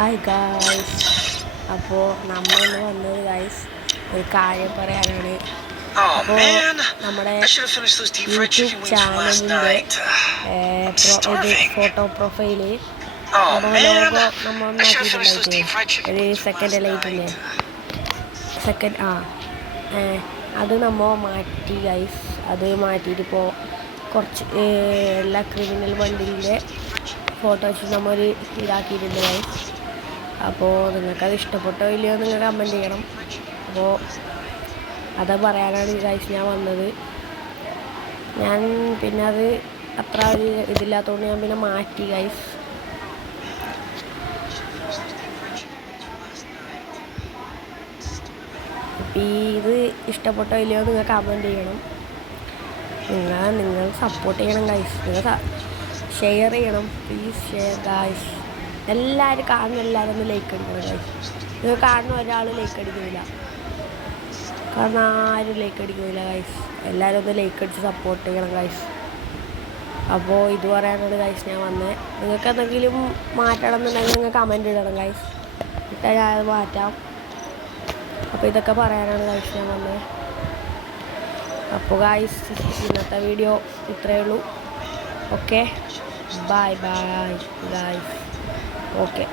Hi guys, അപ്പോൾ നമ്മൾ ഇന്ന് വന്നത് ഗായ്സ് ഒരു കാര്യം പറയാനാണ്. അപ്പോൾ നമ്മുടെ യൂട്യൂബ് ചാനലിൻ്റെ ഫോട്ടോ പ്രൊഫൈല് നമ്മുടെ ലോഗോ നമ്മൾ മാറ്റിയിട്ടുണ്ടായിട്ട് ഒരു സെക്കൻഡ് ലൈറ്റില്ലേ അത് നമ്മൾ മാറ്റി ഗൈസ്. അത് മാറ്റിയിട്ട് ഇപ്പോൾ കുറച്ച് എല്ലാ ക്രിമിനൽ വണ്ടിൻ്റെ ഫോട്ടോസ് നമ്മൾ ഇതാക്കിയിട്ടുണ്ട് ഗൈസ്. അപ്പോൾ നിങ്ങൾക്കത് ഇഷ്ടപ്പെട്ടോ ഇല്ലയോ നിങ്ങൾ കമൻറ്റ് ചെയ്യണം. അപ്പോൾ അത് പറയാനാണ് ഗൈസ് ഞാൻ വന്നത്. ഞാൻ പിന്നെ അത് അത്ര ഒരു ഇതില്ലാത്തതുകൊണ്ട് ഞാൻ പിന്നെ മാറ്റി ഗൈസ്. ഇത് ഇഷ്ടപ്പെട്ടോ ഇല്ലയോ നിങ്ങൾ കമൻറ്റ് ചെയ്യണം. നിങ്ങൾ സപ്പോർട്ട് ചെയ്യണം ഗൈസ്. നിങ്ങൾ ഷെയർ ചെയ്യണം, പ്ലീസ് ഷെയർ ഗൈസ്. എല്ലാവരും കാണുന്ന എല്ലാവരും ഒന്ന് ലൈക്ക് അടിക്കണം ഗൈസ്. നിങ്ങൾ കാണുന്ന ഒരാൾ ലൈക്ക് അടിക്കില്ല, കാരണം ആരും ലൈക്ക് അടിക്കില്ല ഗൈസ്. എല്ലാവരും ഒന്ന് ലൈക്ക് അടിച്ച് സപ്പോർട്ട് ചെയ്യണം ഗൈസ്. അപ്പോൾ ഇത് പറയാനാണ് ഗൈസ് ഞാൻ വന്നത്. നിങ്ങൾക്ക് എന്തെങ്കിലും മാറ്റണം എന്നുണ്ടെങ്കിൽ നിങ്ങൾ കമൻറ്റ് ഇടണം ഗൈസ്, ഇട്ടാൽ ഞാൻ മാറ്റാം. അപ്പോൾ ഇതൊക്കെ പറയാനാണ് ഗൈസ് ഞാൻ വന്നത്. അപ്പോൾ ഗൈസ് ഇന്നത്തെ വീഡിയോ ഇത്രയേ ഉള്ളൂ. Okay, bye bye guys. Okay.